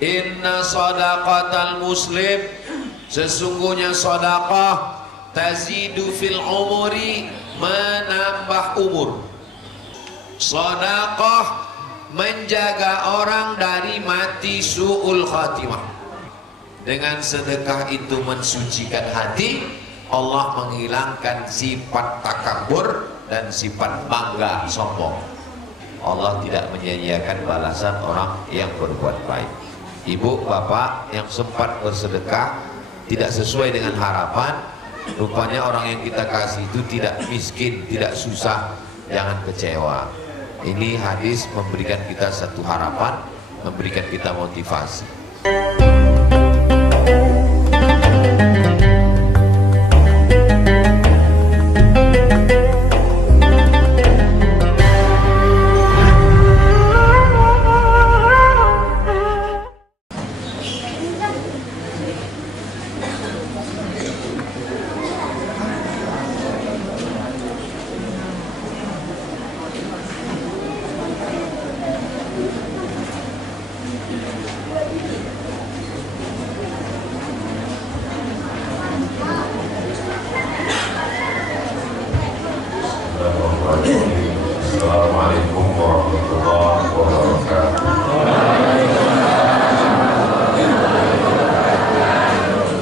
Inna sadaqatal muslim, sesungguhnya sedekah tazidu fil umuri, menambah umur. Sedekah menjaga orang dari mati su'ul khatimah. Dengan sedekah itu mensucikan hati, Allah menghilangkan sifat takabur dan sifat bangga sombong. Allah tidak menyia-nyiakan balasan orang yang berbuat baik. Ibu, bapak yang sempat bersedekah tidak sesuai dengan harapan, rupanya orang yang kita kasih itu tidak miskin, tidak susah, jangan kecewa. Ini hadis memberikan kita satu harapan, memberikan kita motivasi. Assalamualaikum warahmatullahi wabarakatuh.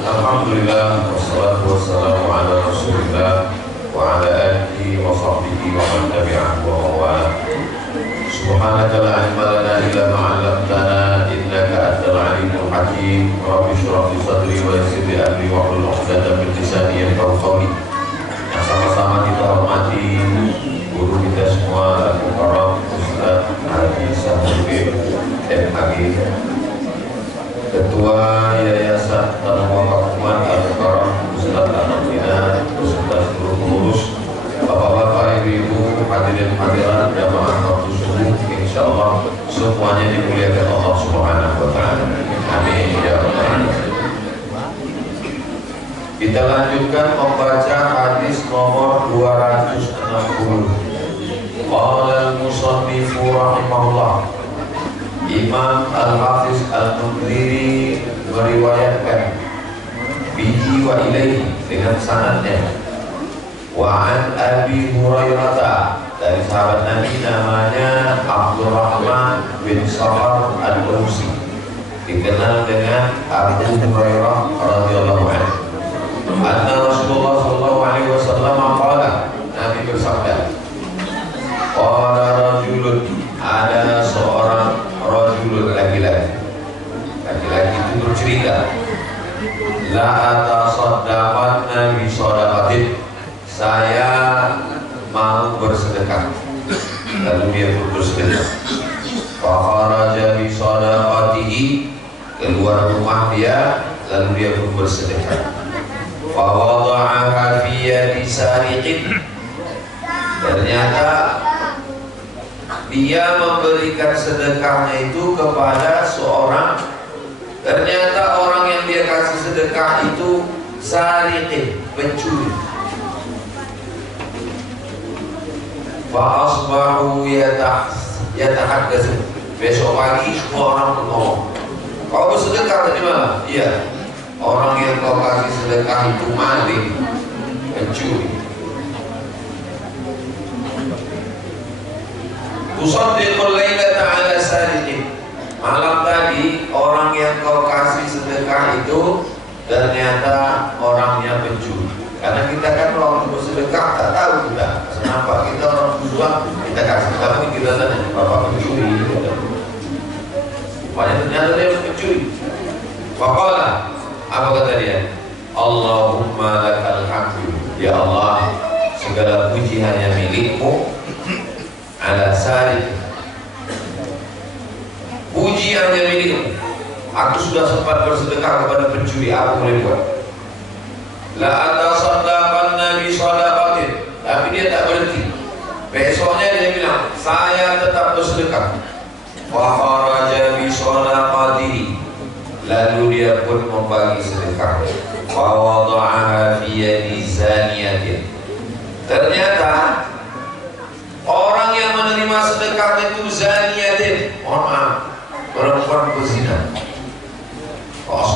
Alhamdulillah, wassalatu wassalamu ala rasulillah wa ala alihi wa sahbihi wa man tabi'ahu wa mawala. Subhanaka la ilma lana illa ma 'allamtana innaka antal alimul hakim. Rabbi shrah li sadri wa yassir li amri wa hlul 'uqdatam min lisani yafqahu qawli. Sama-sama kita hormati guru kita semua, Al-Mukarram Ustaz Haji Samuddin MHG, Ketua Yayasan Tanah Wakaf Umat Al-Mukarram Ustaz Anamina, Ustaz seluruh pengurus, bapak-bapak, ibu-ibu, hadirin hadirat jamaah waktu subuh, insyaallah semuanya dimuliakan Allah Subhanahu wa taala. Amin ya rabbal alamin. Kita lanjutkan membaca hadis nomor 260. Qala al-musannifu rahimahullah, Imam Al-Hafiz Al-Mundhiri meriwayatkan bihi wa ilaihi, dengan sanadnya, wa an Abi Hurairah, dari sahabat Nabi namanya Abdurrahman bin Safar Al-Dausi, dikenal dengan Abu Hurairah radhiyallahu anhu. Anna Rasulullah sallallahu alaihi wasallam qala, Nabi bersabda, qala rajulun, ada seorang rajulun, laki-laki itu bercerita, la atasaddaqanna bi shadaqatin, saya mau bersedekah. Lalu dia pun bersedekah. Fa kharaja bi shadaqatihi, keluar rumah dia, lalu dia pun bersedekah. Fa wada'aha fi yadi sariqin, ternyata dia memberikan sedekahnya itu kepada seorang, ternyata orang yang dia kasih sedekah itu sariqin, pencuri. Fa asbahu yatahaddatsu, besok pagi semua orang ngomong, kau bersedekah tadi malam? Iya. Orang yang kau kasih sedekah itu maling, pencuri. Tusaddiqul lailata ala sadiqin, malam tadi orang yang kau kasih sedekah itu ternyata orangnya pencuri. Karena kita kan waktu bersedekah tak tahu kita kenapa, kita orang berjuang kita kasih, tapi kita tanya bapak pencuri, rupanya ternyata dia pencuri. Faqala, apa kata dia? Allahumma lakal hamdu, ya Allah, segala puji hanya milikmu. Ala sariq, puji hanya milikmu. Aku sudah sempat bersedekah kepada pencuri, aku boleh buat. La atasaddaqanna bi shadaqatin, tapi dia tak berhenti. Besoknya dia bilang, saya tetap bersedekah. Fa kharaja bi shadaqatihi, lalu dia pun membagi sedekah. Fa wada'aha fi yadi zaniyatin, ternyata orang yang menerima sedekah itu zaniyatin, mohon maaf, perempuan pezina.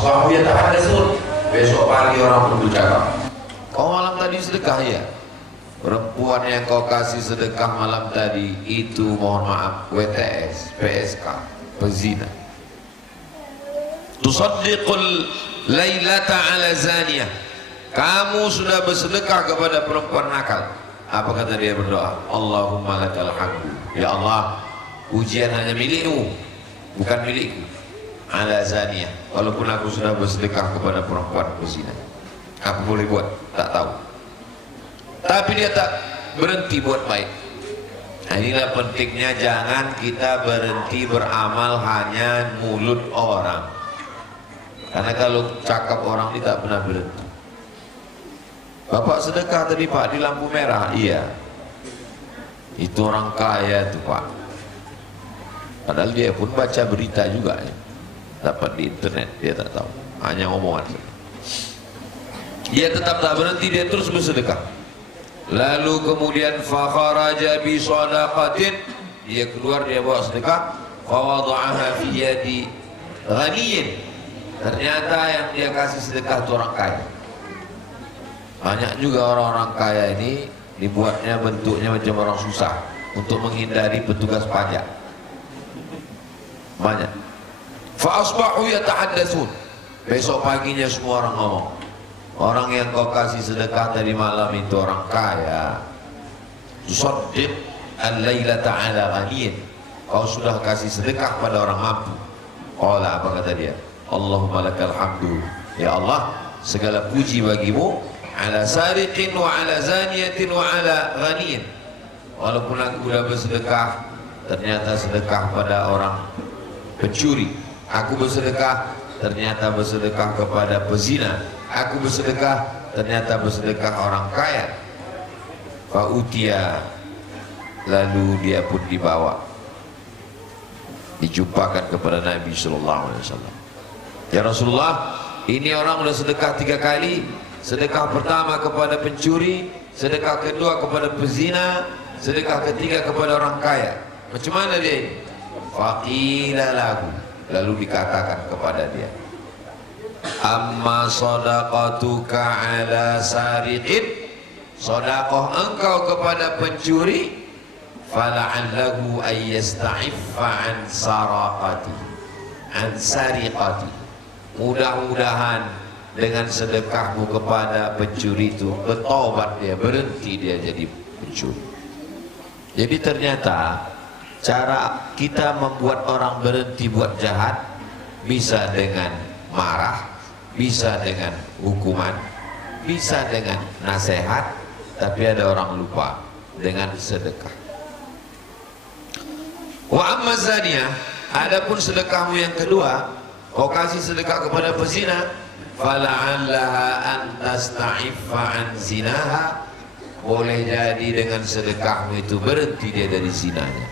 asbahu yatahaddatsun. Besok pagi orang pun bercakap. Kau malam tadi sedekah ya? Perempuan yang kau kasih sedekah malam tadi itu mohon maaf WTS, PSK, pezina. Tusaddiqul lailata ala zaniyah. Kamu sudah bersedekah kepada perempuan nakal. Apa kata dia berdoa? Allahumma lakal hamdu. Ya Allah, ujian hanya milikmu, bukan milikku. Ala zaniyah. Walaupun aku sudah bersedekah kepada perempuan pezina, apa boleh buat? Tak tahu. Tapi dia tak berhenti buat baik. Nah, inilah pentingnya jangan kita berhenti beramal hanya mulut orang. Karena kalau cakap orang ini tak pernah berhenti. Bapak sedekah tadi Pak di lampu merah. Iya. Itu orang kaya tuh Pak. Padahal dia pun baca berita juga ya. Dapat di internet, dia tak tahu. Hanya omongan. Dia tetap tak berhenti, dia terus bersedekah. Lalu kemudian fakharaja bi shadaqatin, dia keluar, dia bawa sedekah, fawada'aha fi yadi ghaniyin. Ternyata yang dia kasih sedekah itu orang kaya. Banyak juga orang-orang kaya ini dibuatnya bentuknya macam orang susah untuk menghindari petugas pajak. Banyak. Fa asbahu yatahaddatsun. Besok paginya semua orang ngomong, orang yang kau kasih sedekah tadi malam itu orang kaya. Tusaddiq al-lailata ala ghaniyin. Kau sudah kasih sedekah pada orang mampu. Qala, apa kata dia? Allahumma lakal hamdu. Ya Allah, segala puji bagimu. Ala sariqin wa ala zaniyatin wa ala ghaniyin. Walaupun aku sudah bersedekah, ternyata sedekah pada orang pencuri. Aku bersedekah, ternyata bersedekah kepada pezina. Aku bersedekah, ternyata bersedekah orang kaya. Fa'utiya, lalu dia pun dibawa, dijumpakan kepada Nabi Sallallahu Alaihi Wasallam. Ya Rasulullah, ini orang sudah sedekah 3 kali. Sedekah pertama kepada pencuri, sedekah kedua kepada pezina, sedekah ketiga kepada orang kaya. Macam mana dia ini? Faqila lahu, lalu dikatakan kepada dia, amma sadaqatuka ala sariqin, sedekah engkau kepada pencuri, fala'allahu ayyasta'iffa an saraqati, an sariqati. Mudah-mudahan dengan sedekahmu kepada pencuri itu bertobat dia, berhenti dia jadi pencuri. Jadi ternyata cara kita membuat orang berhenti buat jahat bisa dengan marah, bisa dengan hukuman, bisa dengan nasihat, tapi ada orang lupa dengan sedekah. Wa amma zaniyah, adapun sedekahmu yang kedua, kau kasih sedekah kepada pezina, fala'allaha an tasta'iffa an zinaha, boleh jadi dengan sedekahmu itu berhenti dia dari zinanya.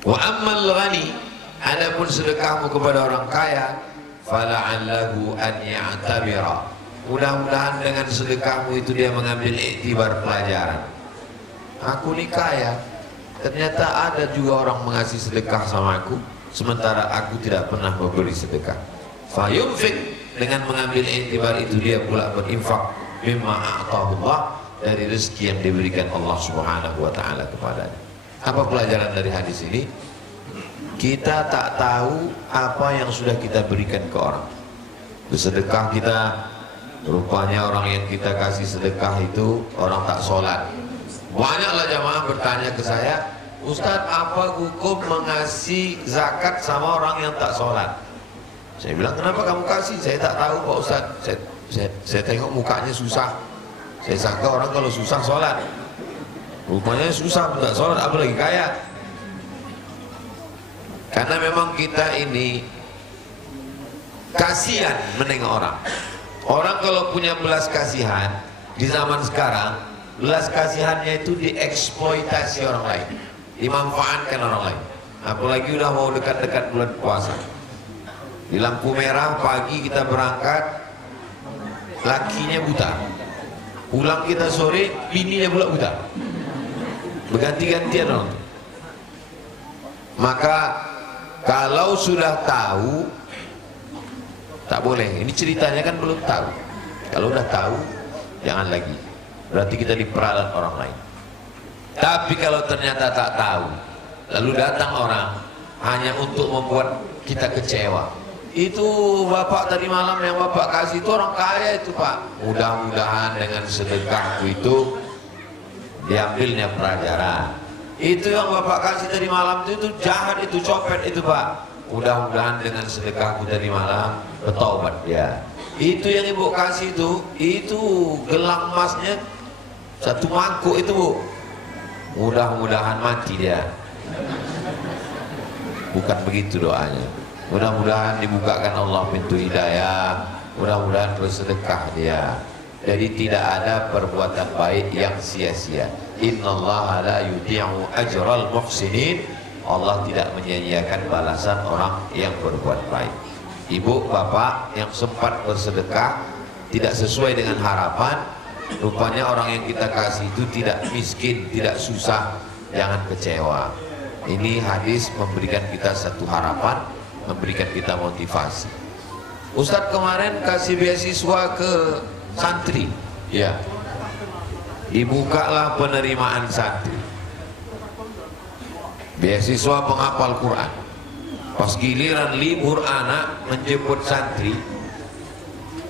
Wa ammal ghani, adapun sedekahmu kepada orang kaya, fala'allahu an ya'tabira, mudah-mudahan dengan sedekahmu itu dia mengambil iktibar pelajaran. Aku ni kaya, ternyata ada juga orang mengasih sedekah sama aku, sementara aku tidak pernah memberi sedekah. Fayunfik, dengan mengambil iktibar itu dia pula berinfak mimma a'tahullah, dari rezeki yang diberikan Allah Subhanahu wa taala kepadanya. Apa pelajaran dari hadis ini? Kita tak tahu apa yang sudah kita berikan ke orang. Bersedekah kita, rupanya orang yang kita kasih sedekah itu orang tak sholat. Banyaklah jamaah bertanya ke saya, Ustadz, apa hukum mengasih zakat sama orang yang tak sholat? Saya bilang, kenapa kamu kasih? Saya tak tahu Pak Ustadz. Saya tengok mukanya susah. Saya sangka orang kalau susah sholat. Rupanya susah tak sholat, apalagi kaya. Karena memang kita ini kasihan menengok orang. Orang kalau punya belas kasihan di zaman sekarang, belas kasihannya itu dieksploitasi orang lain, dimanfaatkan orang lain. Apalagi udah mau dekat-dekat bulan puasa. Di lampu merah pagi kita berangkat, lakinya buta. Pulang kita sore, bininya pula buta. Berganti-gantian orang. Maka kalau sudah tahu Tak boleh. Ini ceritanya kan belum tahu. Kalau udah tahu, jangan lagi. Berarti kita diperalat orang lain. Tapi kalau ternyata tak tahu, lalu datang orang hanya untuk membuat kita kecewa. Itu bapak tadi malam yang bapak kasih itu orang kaya itu pak. Mudah-mudahan dengan sedekahku itu diambilnya pelajaran. Itu yang bapak kasih tadi malam itu jahat, itu copet itu pak. Mudah-mudahan dengan sedekahku tadi malam bertobat dia. Itu yang ibu kasih itu gelang emasnya 1 mangkuk itu bu. Mudah-mudahan mati dia. Bukan begitu doanya. Mudah-mudahan dibukakan Allah pintu hidayah. Mudah-mudahan bersedekah dia. Jadi tidak ada perbuatan baik yang sia-sia. Innallaha la yudhi'u ajral muhsinin. Allah tidak menyia-nyiakan balasan orang yang berbuat baik. Ibu, bapak yang sempat bersedekah tidak sesuai dengan harapan, rupanya orang yang kita kasih itu tidak miskin, tidak susah, jangan kecewa. Ini hadis memberikan kita satu harapan, memberikan kita motivasi. Ustadz kemarin kasih beasiswa ke santri, ya, dibukalah penerimaan santri, beasiswa penghafal Quran. Pas giliran libur anak menjemput santri,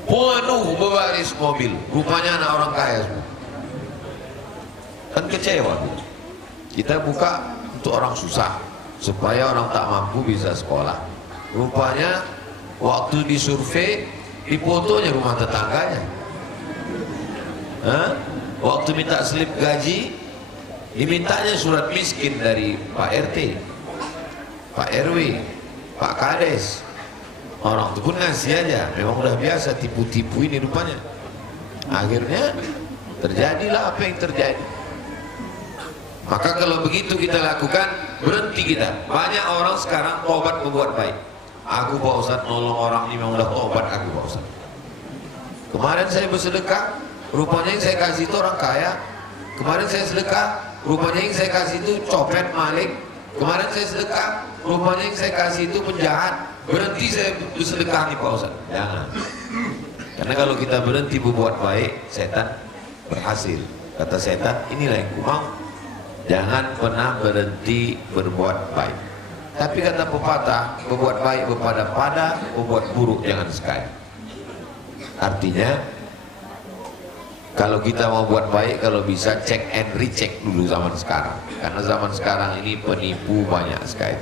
penuh berbaris mobil, rupanya anak orang kaya semua. Kan kecewa. Kita buka untuk orang susah supaya orang tak mampu bisa sekolah. Rupanya waktu disurvei difotonya rumah tetangganya. Waktu minta slip gaji dimintanya surat miskin dari Pak RT, Pak RW, Pak Kades. Orang itu pun ngasih aja, memang udah biasa tipu-tipu ini rupanya. Akhirnya terjadilah apa yang terjadi. Maka kalau begitu kita lakukan, berhenti kita. Banyak orang sekarang tobat membuat baik. Aku Pak Ustadz nolong orang ini memang udah tobat aku Pak Ustadz. Kemarin saya bersedekah, rupanya yang saya kasih itu orang kaya. Kemarin saya sedekah, rupanya yang saya kasih itu copet, maling. Kemarin saya sedekah, rupanya yang saya kasih itu penjahat. Berhenti saya bersedekah nih Pak Ustadz. Jangan. Karena kalau kita berhenti berbuat baik, setan berhasil. Kata setan, inilah yang ku mau. Jangan pernah berhenti berbuat baik. Tapi kata pepatah, berbuat baik berpada-pada, berbuat buruk jangan sekali. Artinya, kalau kita mau buat baik, kalau bisa cek and recheck dulu zaman sekarang. Karena zaman sekarang ini penipu banyak sekali.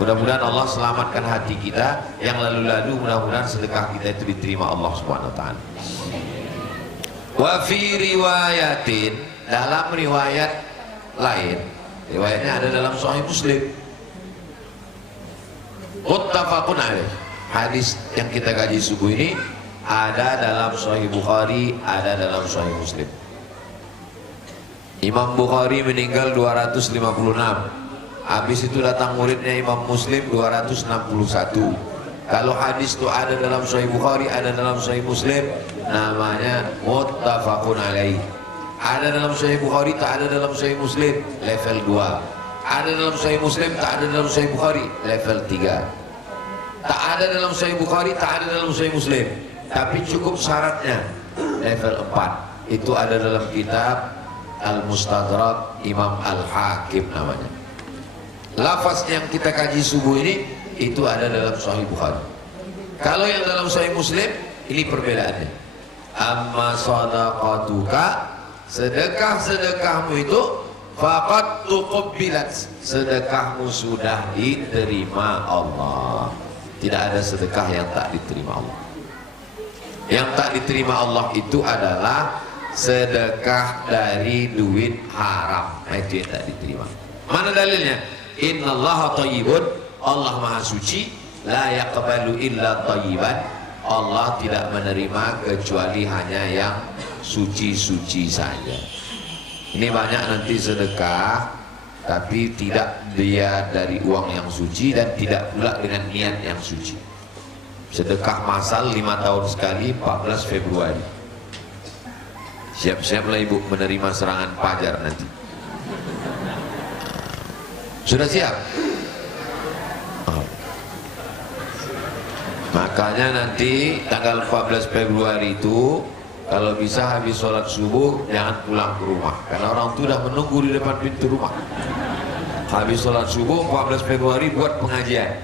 Mudah-mudahan Allah selamatkan hati kita. Yang lalu-lalu mudah-mudahan sedekah kita itu diterima Allah Subhanahu wa taala. Wa fi riwayatin, dalam riwayat lain, riwayatnya ada dalam Sahih Muslim. Muttafaqun alaih. Hadis yang kita kaji subuh ini ada dalam Sahih Bukhari, ada dalam Sahih Muslim. Imam Bukhari meninggal 256. Habis itu datang muridnya Imam Muslim 261. Kalau hadis itu ada dalam Sahih Bukhari, ada dalam Sahih Muslim, namanya muttafaqun alaih. Ada dalam Sahih Bukhari, tak ada dalam Sahih Muslim, level 2. Ada dalam Sahih Muslim, tak ada dalam Sahih Bukhari, level 3. Tak ada dalam Sahih Bukhari, tak ada dalam Sahih Muslim, tapi cukup syaratnya, level 4. Itu ada dalam kitab Al-Mustadrak Imam Al-Hakim namanya. Lafaz yang kita kaji subuh ini itu ada dalam Sahih Bukhari. Kalau yang dalam Sahih Muslim, ini perbedaannya. Amma sadaqatuka, sedekah-sedekahmu itu faqad tuqabbilat, sedekahmu sudah diterima Allah. Tidak ada sedekah yang tak diterima Allah. Yang tak diterima Allah itu adalah sedekah dari duit haram. Nah, itu yang tak diterima. Mana dalilnya? Innallaha thayyibun, Allah maha suci, la yaqbalu illa thayyiban, Allah tidak menerima kecuali hanya yang suci-suci saja. Ini banyak nanti sedekah tapi tidak dia dari uang yang suci dan tidak pula dengan niat yang suci. Sedekah masal 5 tahun sekali 14 Februari. Siap-siaplah ibu menerima serangan pajar nanti. Sudah siap? Oh. Makanya nanti tanggal 14 Februari itu kalau bisa habis sholat subuh jangan pulang ke rumah, karena orang itu sudah menunggu di depan pintu rumah. Habis sholat subuh 14 Februari buat pengajian,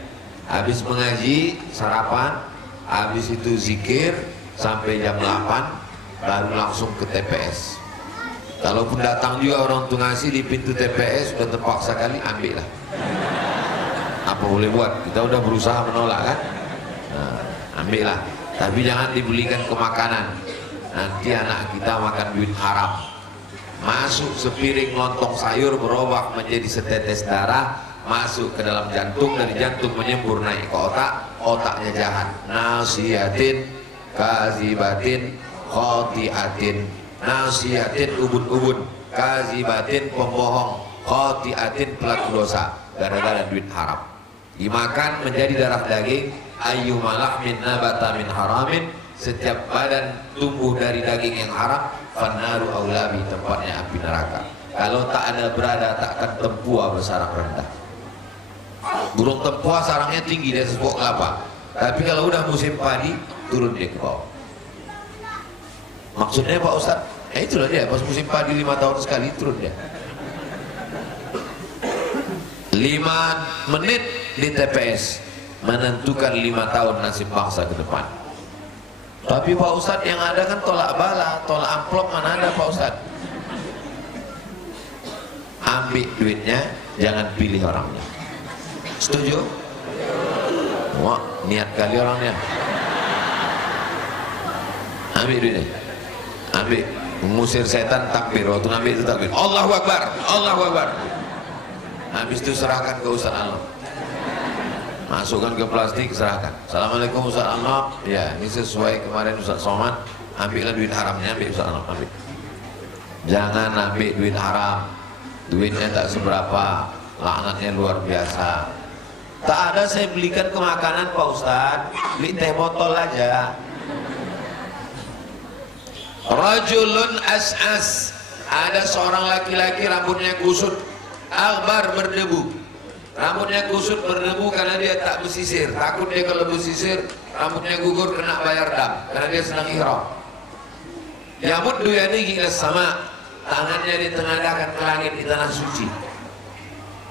habis mengaji sarapan, habis itu zikir sampai jam 8 baru langsung ke TPS. Kalaupun datang juga orang itu ngasih di pintu TPS sudah terpaksa kali, ambil lah. Apa boleh buat, kita udah berusaha menolak kan. Nah, ambil lah, tapi jangan dibelikan ke makanan, nanti anak kita makan duit haram. Masuk sepiring lontong sayur berubah menjadi setetes darah, masuk ke dalam jantung, dari jantung menyembur naik ke otak, otaknya jahat. Nasihatin kazibatin khotiatin, nasihatin ubun-ubun, kazibatin pembohong, khotiatin pelaku dosa, gara-gara duit haram. Dimakan menjadi darah daging. Ayyumalah min nabata min haramin, setiap badan tumbuh dari daging yang haram, fannaru aulabi, tempatnya api neraka. Kalau tak ada berada, takkan tempua bersarang rendah. Burung tempua sarangnya tinggi di atas pokok kelapa, tapi kalau udah musim padi turun dia ke bawah. Maksudnya Pak Ustaz, itulah dia, pas musim padi 5 tahun sekali turun dia. 5 menit di TPS menentukan 5 tahun nasib bangsa ke depan. Tapi Pak Ustadz yang ada kan tolak bala, tolak amplop, mana ada Pak Ustadz? Ambil duitnya, jangan pilih orangnya. Setuju? Wah, niat kali orangnya. Ambil duitnya, ambil, mengusir setan, takbir, waktu ngambil itu takbir, Allahu Akbar, Allahu Akbar. Habis itu serahkan ke Ustadz Allah, masukkan ke plastik, serahkan. Assalamualaikum Ustaz Allah. Ya, ini sesuai kemarin Ustaz Somad. Ambillah duit haramnya, ambil Ustaz Allah, ambil. Jangan ambil duit haram, duitnya tak seberapa, laknatnya luar biasa. Tak ada saya belikan ke makanan Pak Ustaz, beli teh botol aja. Rajulun as'as, ada seorang laki-laki rambutnya kusut, akbar berdebu. Rambutnya kusut berdebu karena dia tak bersisir. Takut dia kalau bersisir rambutnya gugur, kena bayar dam, karena dia sedang ihram. Yamuddu yadihi ila sama, tangannya ditengadahkan ke langit di tanah suci.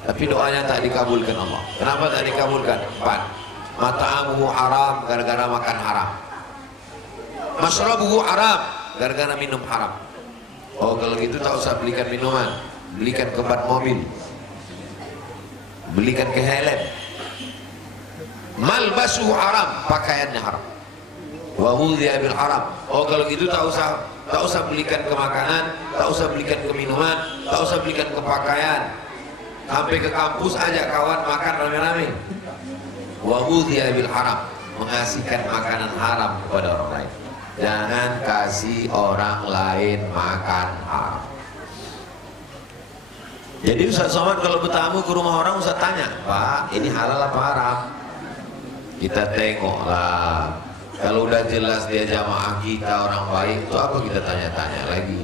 Tapi doanya tak dikabulkan Allah. Kenapa tak dikabulkan? 4. Mata'amuhu haram, gara-gara makan haram. Masyrabuhu haram, gara-gara minum haram. Oh, kalau gitu tak usah belikan minuman, belikan ke ban mobil, belikan ke helm. Malbasu haram, pakaiannya haram. Wa wudhi'a bil haram. Oh, kalau gitu tak usah belikan ke makanan, tak usah belikan ke minuman, tak usah belikan ke pakaian. Sampai ke kampus ajak kawan makan rame-rame. Wa wudhi'a bil haram, mengasihkan makanan haram kepada orang lain. Jangan kasih orang lain makan haram. Jadi Ustaz Somad kalau bertamu ke rumah orang, Ustaz tanya, Pak, ini halal apa haram? Kita tengoklah. Kalau udah jelas dia jamaah kita, orang baik, itu apa kita tanya-tanya lagi?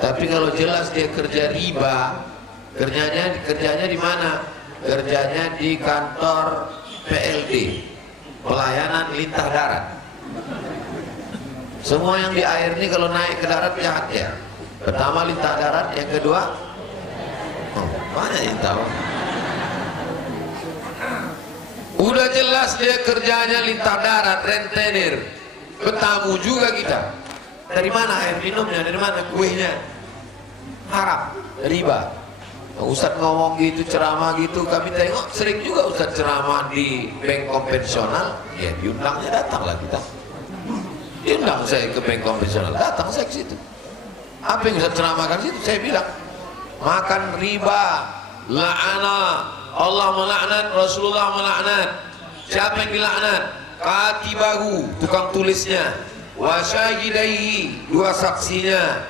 Tapi kalau jelas dia kerja riba, kerjanya di mana? Kerjanya di kantor PLD, pelayanan lintah darat. Semua yang di air ini kalau naik ke darat jahat ya. Pertama lintah darat, yang kedua banyak yang tahu. Udah jelas dia kerjanya lintah darat, rentenir. Bertamu juga kita. Dari mana air minumnya? Dari mana kuehnya? Haram, riba. Ustaz ngomong gitu, ceramah gitu, kami tengok sering juga Ustaz ceramah di bank konvensional. Ya diundangnya datanglah kita. Diundang saya ke bank konvensional, datang saya ke situ. Apa yang Ustaz ceramahkan situ? Saya bilang, makan riba, la'ana, Allah melaknat, Rasulullah melaknat. Siapa yang dilaknat? Katibahu, tukang tulisnya, wa syahidaihi, 2 saksinya,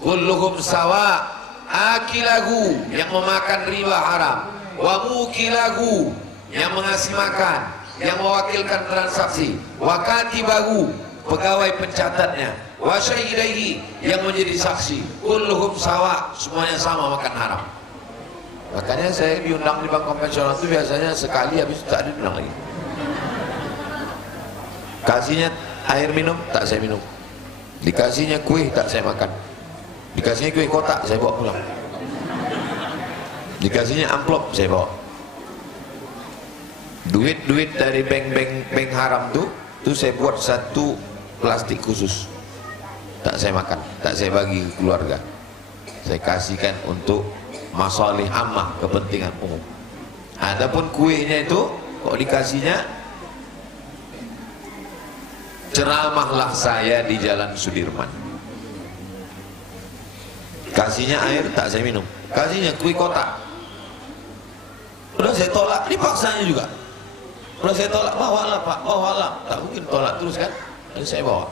kulluhum sawa, akilahu, yang memakan riba haram, wa mukilahu, yang mengasih makan, yang mewakilkan transaksi, wa katibahu, pegawai pencatatnya, wa syahidaihi, yang menjadi saksi, kulluhum sawa, semuanya sama makan haram. Makanya saya diundang di bank konvensional itu biasanya sekali, habis itu tak diundang lagi. Kasihnya air minum, tak saya minum. Dikasihnya kue, tak saya makan. Dikasihnya kue kotak, saya bawa pulang. Dikasihnya amplop, saya bawa. Duit-duit dari bank haram tuh saya buat satu plastik khusus. Tak saya makan, tak saya bagi ke keluarga. Saya kasihkan untuk masalih ammah, kepentingan umum. Adapun kuenya itu, kok dikasihnya, ceramahlah saya di Jalan Sudirman. Kasihnya air, tak saya minum. Kasihnya kue kotak. Udah saya tolak, dipaksanya juga. Udah saya tolak, bawalah Pak, bawalah. Tak mungkin tolak terus kan? Jadi saya bawa.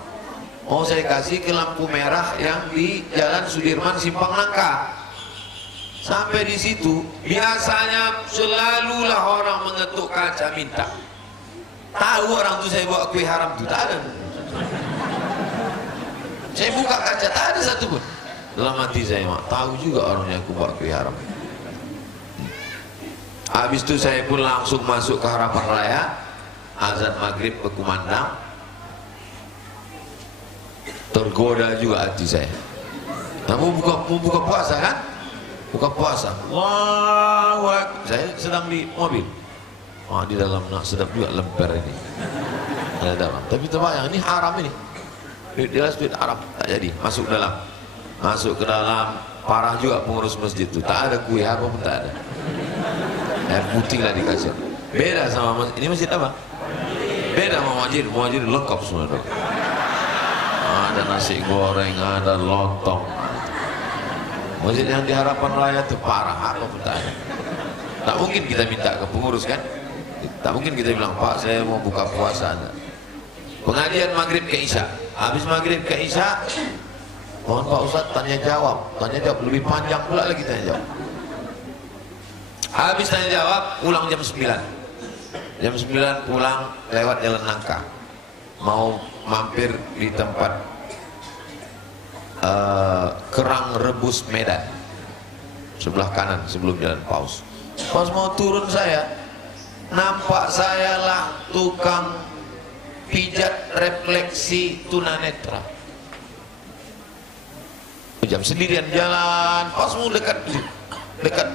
Oh, saya kasih ke lampu merah yang di Jalan Sudirman Simpang Nangka. Sampai di situ, biasanya selalulah orang mengetuk kaca minta. Tahu orang tuh saya bawa kue haram tuh, tak ada. Saya buka kaca, tak ada satu pun. Dalam hati saya, tahu juga orangnya aku bawa kue haram. Habis itu saya pun langsung masuk ke Harapan Raya. Azan maghrib berkumandang. Tergoda juga hati saya. Nah, mau buka puasa kan? Buka puasa. Allahu Akbar. Saya sedang di mobil. Oh, di dalam nak sedap juga lemper ini. Ada dalam. Tapi terbayang ini haram ini. Jelas duit haram. Tak jadi. Masuk dalam. Masuk ke dalam. Parah juga pengurus masjid itu. Tak ada kue haram pun tak ada. Air putih lah dikasih. Beda sama masjid. Ini masjid apa? Beda sama masjid. Masjid lengkap semua itu. Ada nasi goreng, ada lontong. Masjid yang di Harapan Raya itu parah, apa pun tak ada. Tak mungkin kita minta ke pengurus kan? Tak mungkin kita bilang, Pak saya mau buka puasa. Pengajian maghrib ke isya. Habis maghrib ke isya, mohon Pak Ustaz tanya jawab lebih panjang pula lagi tanya jawab. Habis tanya jawab, pulang jam 9. Jam 9 pulang lewat Jalan Nangka. Mau mampir di tempat kerang rebus Medan sebelah kanan sebelum Jalan Paus. Pas mau turun saya, nampak saya lah tukang pijat refleksi tunanetra. Jam sendirian jalan, pas mau dekat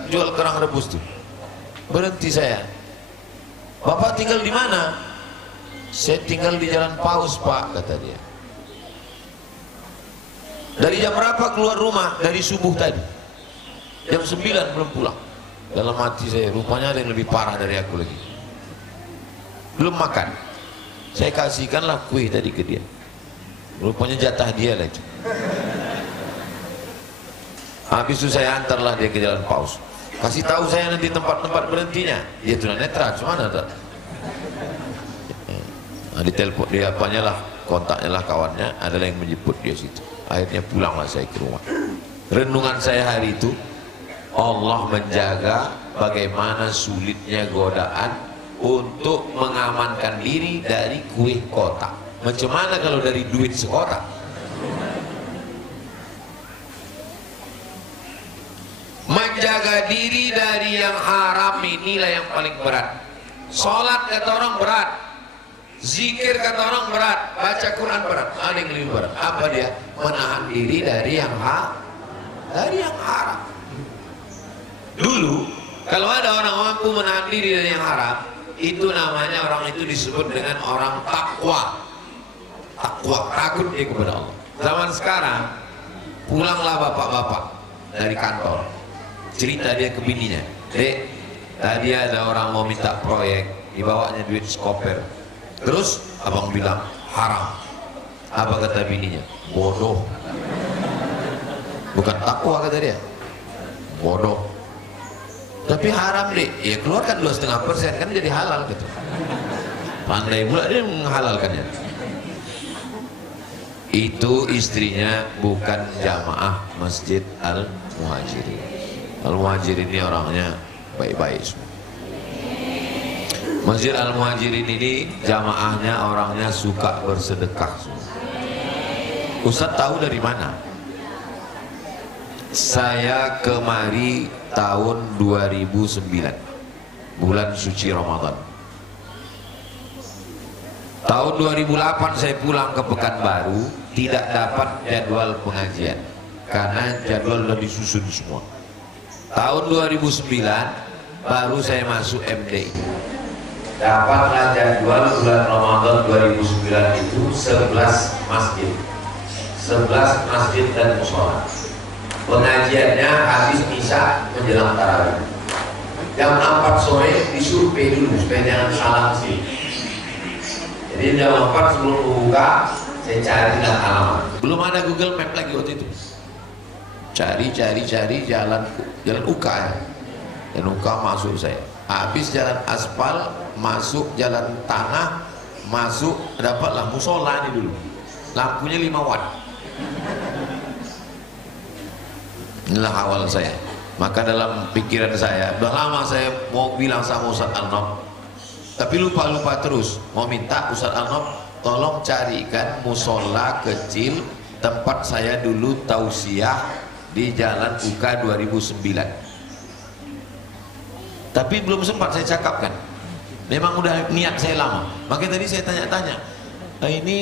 jual kerang rebus tuh. Berhenti saya. Bapak tinggal di mana? Saya tinggal di Jalan Paus Pak, kata dia. Dari jam berapa keluar rumah? Dari subuh tadi. Jam 9 belum pulang. Dalam hati saya, rupanya ada yang lebih parah dari aku lagi. Belum makan. Saya kasihkanlah kue tadi ke dia. Rupanya jatah dia lah itu. Habis itu saya antarlah dia ke Jalan Paus. Kasih tahu saya nanti tempat-tempat berhentinya. Dia tunanetra, mana tak? Nah, di telepon dia apanya lah, kontaknya lah kawannya, ada yang menjemput dia situ. Akhirnya pulanglah saya ke rumah. Renungan saya hari itu, Allah menjaga bagaimana sulitnya godaan untuk mengamankan diri dari kue kotak. Macam mana kalau dari duit sekotak? Menjaga diri dari yang haram inilah yang paling berat. Sholat kata orang berat, zikir kata orang berat, baca Quran berat. Ada yang lebih berat. Apa dia? Menahan diri dari yang haram. Dulu kalau ada orang mampu menahan diri dari yang haram, itu namanya orang itu disebut dengan orang takwa. Takwa, takut dia kepada Allah. Zaman sekarang pulanglah bapak-bapak dari kantor, cerita dia ke bininya, Dek, tadi ada orang mau minta proyek, dibawanya duit skoper. Terus abang bilang haram. Apa kata bininya? Bodoh. Bukan takwa kata dia, bodoh. Tapi haram deh. Ya keluarkan 2,5% kan jadi halal gitu. Pandai pula dia menghalalkannya. Itu istrinya bukan jamaah Masjid Al-Muhajirin. Al-Muhajirin ini orangnya baik-baik semua. Masjid Al-Muhajirin ini jamaahnya orangnya suka bersedekah semua. Ustaz tahu dari mana? Saya kemari tahun 2009, bulan suci Ramadan. Tahun 2008 saya pulang ke Pekanbaru, tidak dapat jadwal pengajian karena jadwal sudah disusun semua. Tahun 2009 baru saya masuk MDI. Dapatlah jadwal bulan Ramadan 2009 itu 11 masjid, 11 masjid dan mushola. Pengajiannya habis isya menjelang tarawih. Jam 4 sore disurvei dulu supaya jangan salah sih. Jadi jam 4 sebelum membuka saya cari alamat. Belum ada Google Map lagi waktu itu. Cari jalan UK ya. Dan UK masuk saya. Habis jalan aspal, masuk jalan tanah, masuk dapatlah musola ini dulu. Lampunya 5 watt. Inilah awal saya. Maka dalam pikiran saya, udah lama saya mau bilang sama Ustaz Al-Nob, tapi lupa terus. Mau minta Ustaz Al-Nob tolong carikan musola kecil tempat saya dulu tausiah di Jalan UK 2009. Tapi belum sempat saya cakapkan. Memang udah niat saya lama. Makanya tadi saya tanya-tanya, ini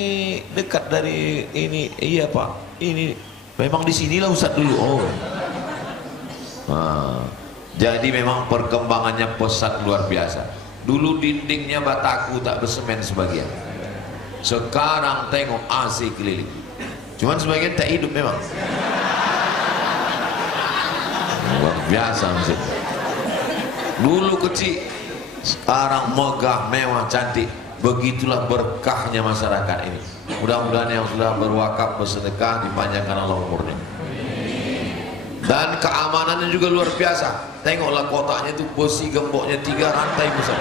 dekat dari ini, iya Pak. Ini memang di sinilah Ustaz dulu. Oh. Nah, jadi memang perkembangannya pesat luar biasa. Dulu dindingnya bataku tak bersemen sebagian. Sekarang tengok AC keliling. Cuman sebagian tak hidup memang. Luar biasa masjid. Dulu kecil, sekarang megah, mewah, cantik. Begitulah berkahnya masyarakat ini. Mudah-mudahan yang sudah berwakaf bersedekah dipanjangkan Allah umurnya. Dan keamanannya juga luar biasa. Tengoklah kotaknya itu besi gemboknya 3 rantai besar.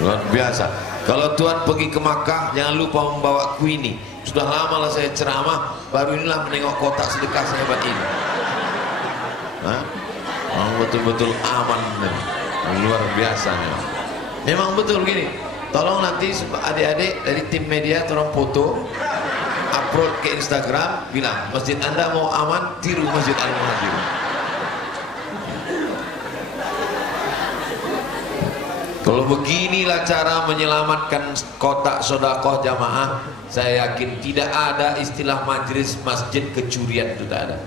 Luar biasa. Kalau Tuhan pergi ke Makkah jangan lupa membawa kuini. Sudah lama lah saya ceramah, baru inilah menengok kotak sedekah sehebat ini. Betul-betul aman, luar biasa. Memang betul gini. Tolong nanti adik-adik dari tim media tolong foto, upload ke Instagram, bilang masjid Anda mau aman, tiru Masjid Al-Muhajirin. Kalau beginilah cara menyelamatkan kotak sedekah jamaah, saya yakin tidak ada istilah majelis masjid kecurian, itu tak ada.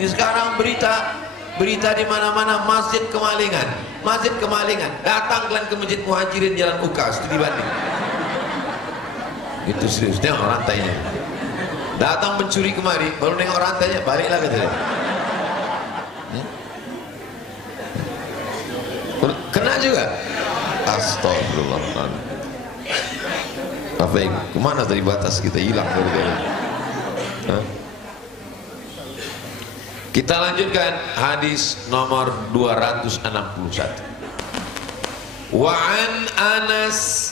Ini sekarang berita di mana-mana masjid kemalingan, masjid kemalingan. Datang kalian ke Masjid Muhajirin Jalan UK, studi banding. Itu serius, tengok rantainya. Datang pencuri kemari, baru nengok rantainya, baliklah ke dia. Kena juga. Astagfirullahaladzim. Apa yang kemana tadi batas kita hilang dari dia? Kita lanjutkan hadis nomor 261. Wa'an Anas.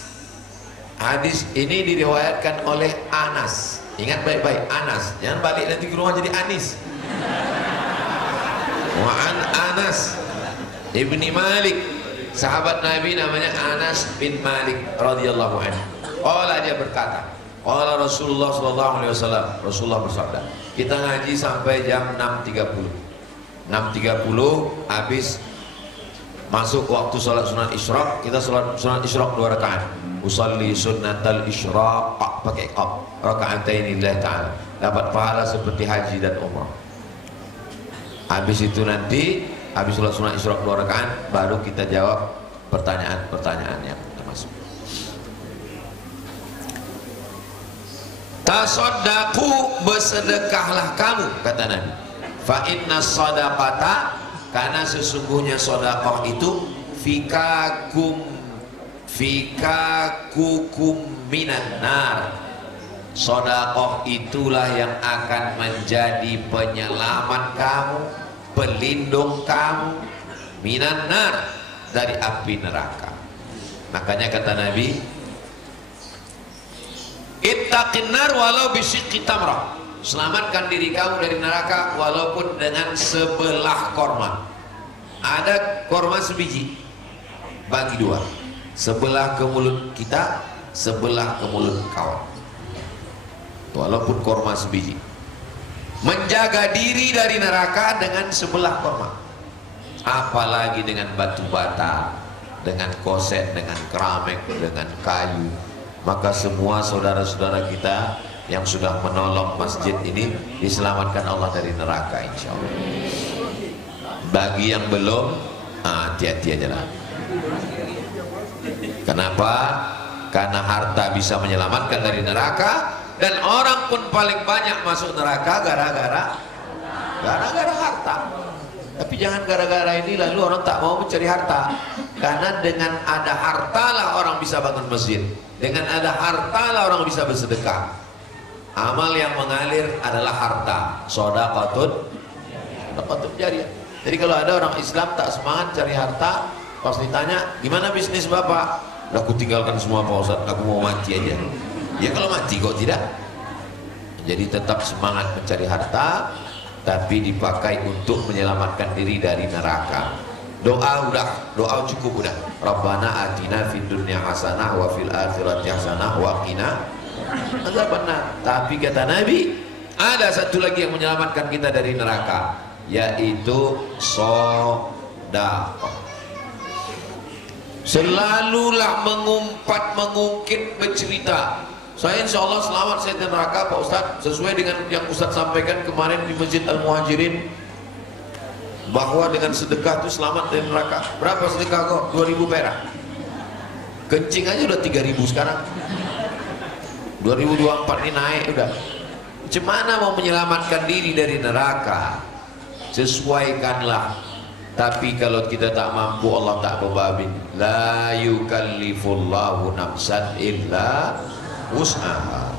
Hadis ini diriwayatkan oleh Anas. Ingat baik-baik, Anas. Jangan balik nanti ke rumah jadi Anis. Wa'an Anas Ibni Malik, sahabat Nabi namanya Anas bin Malik radhiyallahu anhu. Qala, dia berkata, qala Rasulullah sallallahu alaihi wasallam, Rasulullah bersabda. Kita ngaji sampai jam 6.30. 6.30 habis masuk waktu salat sunat isyraq. Kita salat sunat isyraq 2 rakaat. Usalli sunnatal isyraq pakai qaf rakaatain lillahi ta'ala. Dapat pahala seperti haji dan umrah. Habis itu nanti habis salat sunat isyraq 2 rakaat baru kita jawab pertanyaan-pertanyaan yang termasuk. Tasaddaqu, bersedekahlah kamu, kata Nabi. Fa inna sadaqata, karena sesungguhnya sedekah itu fikakukum minan nar. Sedekah itulah yang akan menjadi penyelamat kamu, pelindung kamu minan nar, dari api neraka. Makanya kata Nabi, ittaqin nar walau bisyikki tamrah. Selamatkan diri kamu dari neraka walaupun dengan sebelah korma. Ada korma sebiji, bagi 2. Sebelah ke mulut kita, sebelah ke mulut kawan. Walaupun korma sebiji. Menjaga diri dari neraka dengan sebelah korma. apalagi dengan batu bata, dengan koset, dengan keramik, dengan kayu. Maka semua saudara-saudara kita yang sudah menolong masjid ini diselamatkan Allah dari neraka, insya Allah. Bagi yang belum, hati-hati aja lah. Kenapa? Karena harta bisa menyelamatkan dari neraka, dan orang pun paling banyak masuk neraka gara-gara harta. Tapi jangan gara-gara ini lalu orang tak mau mencari harta. Karena dengan ada harta lah orang bisa bangun masjid, dengan ada harta lah orang bisa bersedekah. Amal yang mengalir adalah harta, sedekatun jariyah. Jadi kalau ada orang Islam tak semangat cari harta, pas ditanya gimana bisnis bapak, aku tinggalkan semua Pak Ustaz, aku mau mati aja. Ya kalau mati kok tidak. Jadi tetap semangat mencari harta, tapi dipakai untuk menyelamatkan diri dari neraka. Doa cukup udah. Rabbana atina fid dunya hasanah wa fil akhirati hasanah wa qina adzabannar. Tapi kata Nabi, ada satu lagi yang menyelamatkan kita dari neraka, yaitu sedekah. Selalulah mengungkit bercerita. Saya insya Allah selamat saya dari neraka Pak Ustaz, sesuai dengan yang Ustaz sampaikan kemarin di Masjid Al-Muhajirin, bahwa dengan sedekah itu selamat dari neraka. Berapa sedekah kok? 2000 perak. Kencing aja udah 3000 sekarang. 2024 ini naik udah. Macam mana mau menyelamatkan diri dari neraka? Sesuaikanlah. Tapi kalau kita tak mampu, Allah tak membabin. La yukallifullahu nafsan illa wus'aha.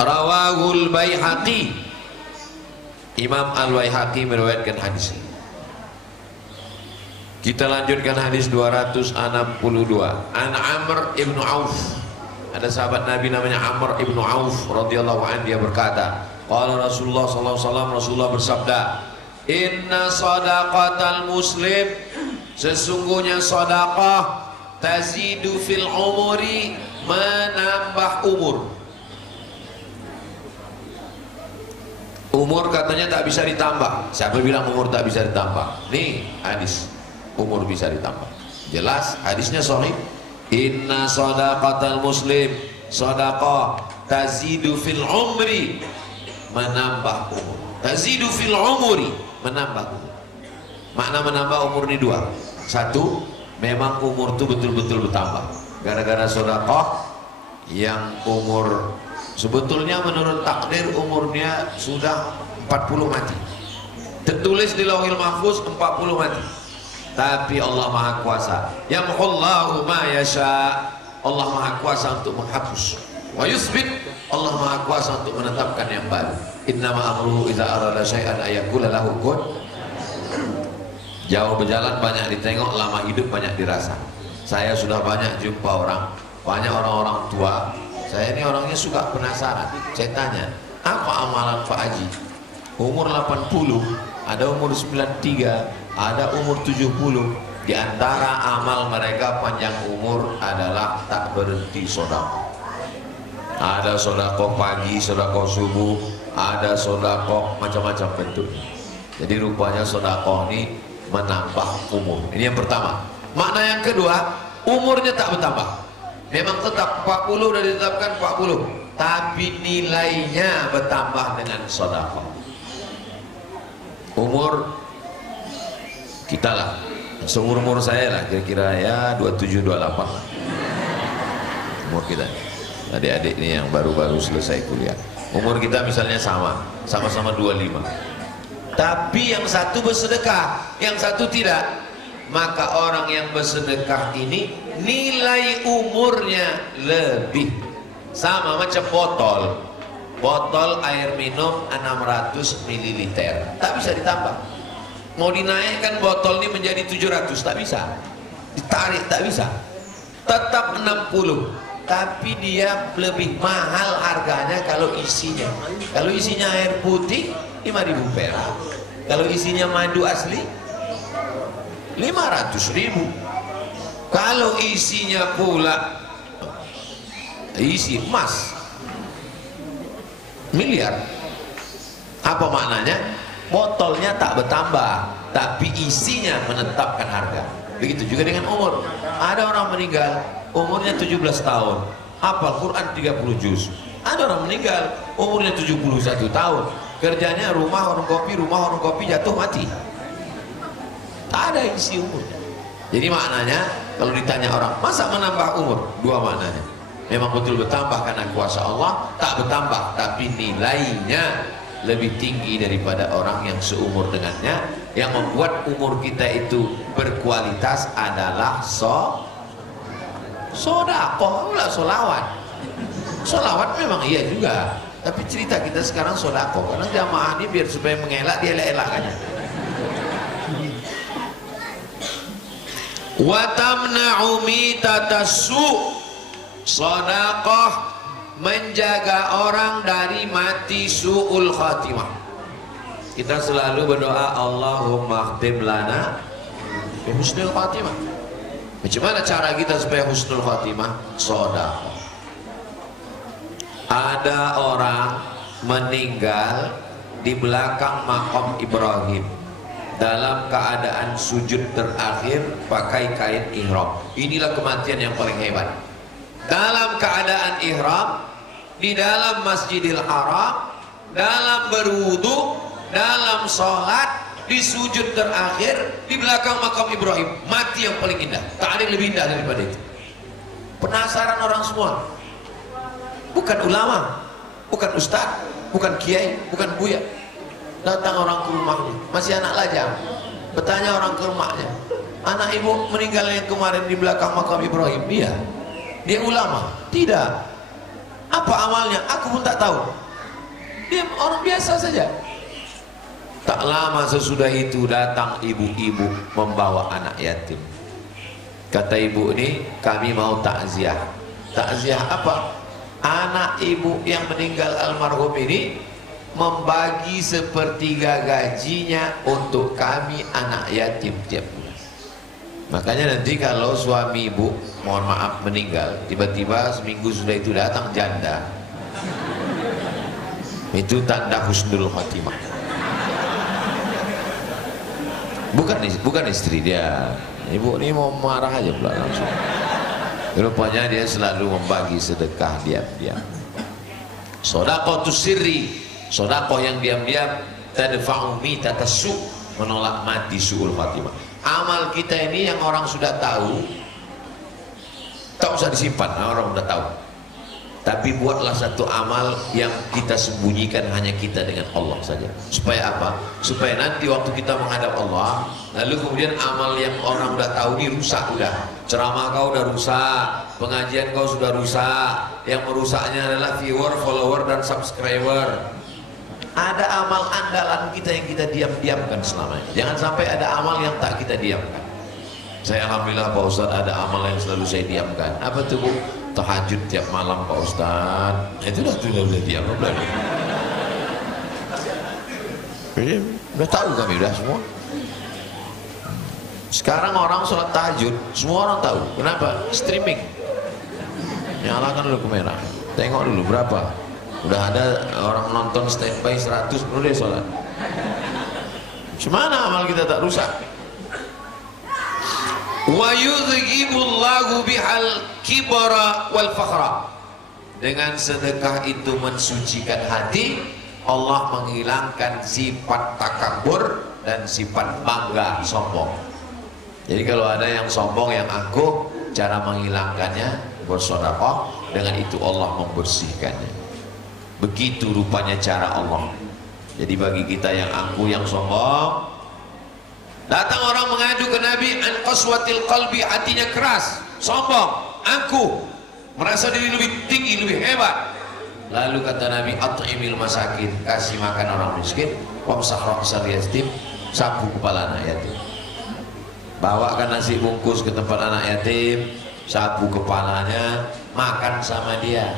Rawahul Baihaqi. Imam Al-Baihaqi meriwayatkan hadis ini. Kita lanjutkan hadis 262. An Amr ibn Auf. Ada sahabat Nabi namanya Amr ibn Auf radhiyallahu anhu, dia berkata, qala Rasulullah sallallahu alaihi wasallam, Rasulullah bersabda, inna sadaqatal muslim, sesungguhnya sedekah tazidu fil umuri, menambah umur. Umur katanya tak bisa ditambah. Siapa bilang umur tak bisa ditambah? Nih hadis, umur bisa ditambah. Jelas hadisnya sahih. Inna sadaqatal muslim, sedekah tazidu fil umri, menambah umur. Tazidu fil umuri, menambah umur. Makna menambah umur ini dua. Satu, memang umur itu betul-betul bertambah gara-gara sedekah. Yang umur sebetulnya menurut takdir umurnya sudah 40 mati, tertulis di Lauhil Mahfuz 40 mati. Tapi Allah Maha Kuasa, yamhullahu ma yasha, Allah Maha Kuasa untuk menghapus, wa yusbit, Allah Maha Kuasa untuk menetapkan yang baru. Innama amruhu idza arada syai'an ayaqula lahu kun. Jauh berjalan banyak ditengok, lama hidup banyak dirasa. Saya sudah banyak jumpa banyak orang-orang tua. Saya ini orangnya suka penasaran. Saya tanya, apa amalan Pak Haji? Umur 80, ada umur 93, ada umur 70. Di antara amal mereka panjang umur adalah tak berhenti sedekah. Ada sedekah pagi, sedekah subuh, ada sedekah macam-macam bentuk. Jadi rupanya sedekah ini menambah umur. Ini yang pertama. Makna yang kedua, umurnya tak bertambah. Memang tetap 40 sudah ditetapkan 40, tapi nilainya bertambah dengan sedekah. Umur kita lah, seumur saya lah, kira-kira ya 27-28 lah umur kita. Adik-adik ini yang baru-baru selesai kuliah, umur kita misalnya sama-sama 25. Tapi yang satu bersedekah, yang satu tidak. Maka orang yang bersedekah ini nilai umurnya lebih. Sama macam botol air minum 600 ml, tak bisa ditambah. Mau dinaikkan botol ini menjadi 700, tak bisa. Ditarik tak bisa. Tetap 60, tapi dia lebih mahal harganya kalau isinya. Kalau isinya air putih 5.000 perak. Kalau isinya madu asli 500.000. Kalau isinya pula isi emas miliar. Apa maknanya? Botolnya tak bertambah, tapi isinya menetapkan harga. Begitu juga dengan umur. Ada orang meninggal umurnya 17 tahun, hafal Quran 30 juz. Ada orang meninggal umurnya 71 tahun, kerjanya rumah warung kopi jatuh mati. Tak ada isi umurnya. Jadi maknanya kalau ditanya orang, masa menambah umur? Dua maknanya. Memang betul bertambah karena kuasa Allah, tak bertambah tapi nilainya lebih tinggi daripada orang yang seumur dengannya. Yang membuat umur kita itu berkualitas adalah sodaqoh, pula solawat. Solawat memang iya juga, tapi cerita kita sekarang sodaqoh, karena jamaah ini biar supaya mengelak dia elak-elakannya. Wa tamna'u mitatassu, sodaqoh menjaga orang dari mati su'ul khatimah. Kita selalu berdoa, Allahumma khtim lana bi husnul khatimah. Bagaimana cara kita supaya husnul khatimah? Sedekah. Ada orang meninggal di belakang makam Ibrahim dalam keadaan sujud terakhir pakai kain ihram. Inilah kematian yang paling hebat. Dalam keadaan ihram di dalam Masjidil Haram, dalam berwudu, dalam sholat, di sujud terakhir di belakang makam Ibrahim. Mati yang paling indah, tak ada yang lebih indah daripada itu. Penasaran orang semua. Bukan ulama, bukan ustaz, bukan kiai, bukan buya. Datang orang ke rumahnya, masih anak lajang. Bertanya orang ke rumahnya, anak ibu meninggal yang kemarin di belakang makam Ibrahim. Iya. Dia ulama? Tidak. Apa amalnya? Aku pun tak tahu. Dia orang biasa saja. Tak lama sesudah itu datang ibu-ibu membawa anak yatim. Kata ibu ini, kami mau takziah. Takziah apa? Anak ibu yang meninggal almarhum ini membagi sepertiga gajinya untuk kami anak yatim tiap bulan. Makanya nanti kalau suami ibu, mohon maaf, meninggal, tiba-tiba seminggu sudah itu datang janda, itu tanda husnul khatimah. Bukan istri dia. Ibu ini mau marah aja pula langsung. Rupanya dia selalu membagi sedekah diam-diam. Sedekah tu sirri, sedekah yang diam-diam, tadfa'u mitatassu, menolak mati su'ul khatimah. Amal kita ini yang orang sudah tahu, tak usah disimpan, orang sudah tahu. Tapi buatlah satu amal yang kita sembunyikan hanya kita dengan Allah saja. Supaya apa? Supaya nanti waktu kita menghadap Allah, lalu kemudian amal yang orang udah tahu ini rusak udah. Ceramah kau udah rusak, pengajian kau sudah rusak. Yang merusaknya adalah viewer, follower, dan subscriber. Ada amal andalan kita yang kita diam-diamkan selama ini. Jangan sampai ada amal yang tak kita diamkan. Saya alhamdulillah Pak Ustadz ada amal yang selalu saya diamkan. Apa tuh Bu? Tahajud tiap malam Pak Ustadz. Itu udah diam belum? Udah tahu kami udah semua. Sekarang orang sholat tahajud, semua orang tahu. Kenapa? Streaming. Nyalakan dulu kamera. Tengok dulu berapa. Udah ada orang nonton standby 100 baru dia sholat. Semana amal kita tak rusak. Wa yudhibullahu bihal kibara wal fakhra. Dengan sedekah itu mensucikan hati, Allah menghilangkan sifat takabur dan sifat bangga, sombong. Jadi kalau ada yang sombong, yang angkuh, cara menghilangkannya bersedekah, dengan itu Allah membersihkannya. Begitu rupanya cara Allah. Jadi bagi kita yang angkuh, yang sombong, datang orang mengadu ke Nabi, an qaswatil qalbi, hatinya keras, sombong, angkuh, merasa diri lebih tinggi, lebih hebat. Lalu kata Nabi, at'imil masakin, kasih makan orang miskin, wamsah ra'sal yatim, sapu kepala anak yatim. Bawakan nasi bungkus ke tempat anak yatim, sapu kepalanya, makan sama dia.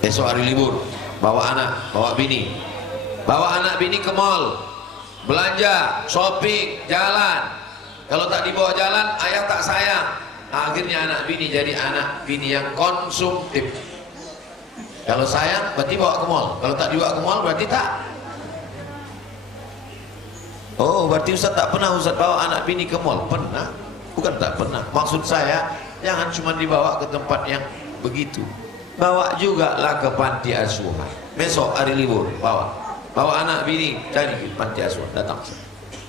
Esok hari libur, bawa anak, bawa bini ke mall, belanja, shopping, jalan. Kalau tak dibawa jalan, ayah tak sayang. Akhirnya anak bini jadi anak bini yang konsumtif. Kalau sayang berarti bawa ke mall, kalau tak dibawa ke mall berarti tak. Oh, berarti Ustaz tak pernah Ustaz bawa anak bini ke mall? Pernah. Bukan tak pernah. Maksud saya, jangan cuma dibawa ke tempat yang begitu. Bawa juga lah ke panti asuhan. Besok hari libur, bawa anak bini cari panti asuhan, datang.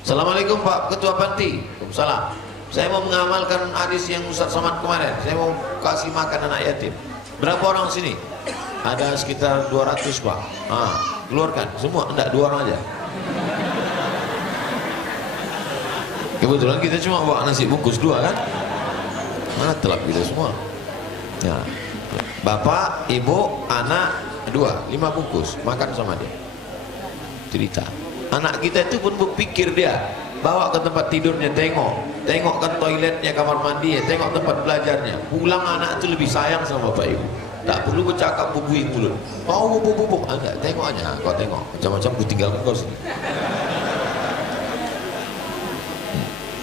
Assalamualaikum Pak Ketua Panti. Waalaikumsalam. Saya mau mengamalkan hadis yang Ustaz Somad kemarin. Saya mau kasih makan anak yatim. Berapa orang sini? Ada sekitar 200 Pak. Keluarkan semua, enggak 2 orang aja. Kebetulan kita cuma bawa nasi bungkus 2 kan? Mana telap kita semua. Ya. Bapak, ibu, anak 2, 5 bungkus makan sama dia. Cerita. Anak kita itu pun berpikir dia. Bawa ke tempat tidurnya, tengok ke toiletnya, kamar mandi, tengok tempat belajarnya. Pulang anak itu lebih sayang sama bapak ibu. Tak perlu bercakap bubui mulut. Oh, bubuk. Enggak, tengok aja. Kau tengok. Macam-macam ku tinggalkan kau sini.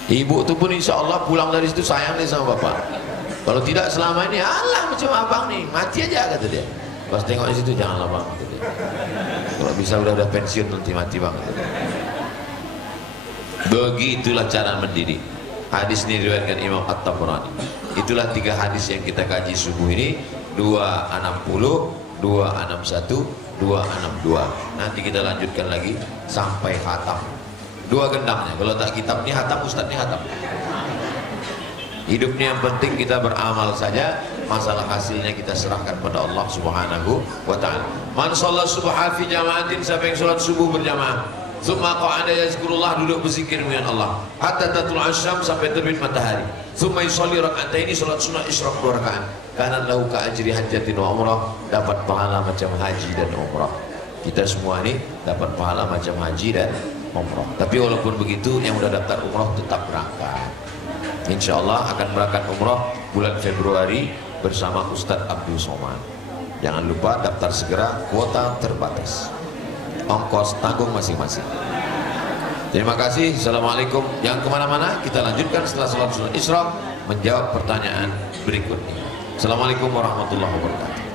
Ibu tu pun insya Allah pulang dari situ sayang dia sama bapak. Kalau tidak selama ini, alah macam abang nih, mati aja kata dia. Pas tengok di situ, janganlah bang kata dia. Kalau bisa udah pensiun nanti mati bang kata dia. Begitulah cara mendidik. Hadis ini diriwayatkan Imam At-Tabrani. Itulah 3 hadis yang kita kaji subuh ini. 260, 261, 262. Nanti kita lanjutkan lagi sampai khatam. 2 gendangnya. Kalau tak kitab ni hatam, ustaz ni hatam. Hidup ni yang penting kita beramal saja. Masalah hasilnya kita serahkan pada Allah Subhanahu wa ta'ala. Man shalla subha fi jama'atin, siapa yang salat subuh berjamaah. Tsumma qa'ada yazkurullah, duduk berzikir dengan Allah. Hatta tatul asyam, sampai terbit matahari. Tsumma yusalli raka'ataini, salat sunat isyraq 2 rakaat. Kana lahu ka ajri hajjatin wa umrah, dapat pahala macam haji dan umrah. Kita semua ini dapat pahala macam haji dan umrah. Tapi walaupun begitu, yang udah daftar umrah tetap berangkat. Insya Allah akan berangkat umrah bulan Februari bersama Ustadz Abdul Somad. Jangan lupa daftar segera, kuota terbatas. Ongkos tanggung masing-masing. Terima kasih. Assalamualaikum. Jangan kemana-mana. Kita lanjutkan setelah salat sunat Isra menjawab pertanyaan berikutnya. Assalamualaikum warahmatullahi wabarakatuh.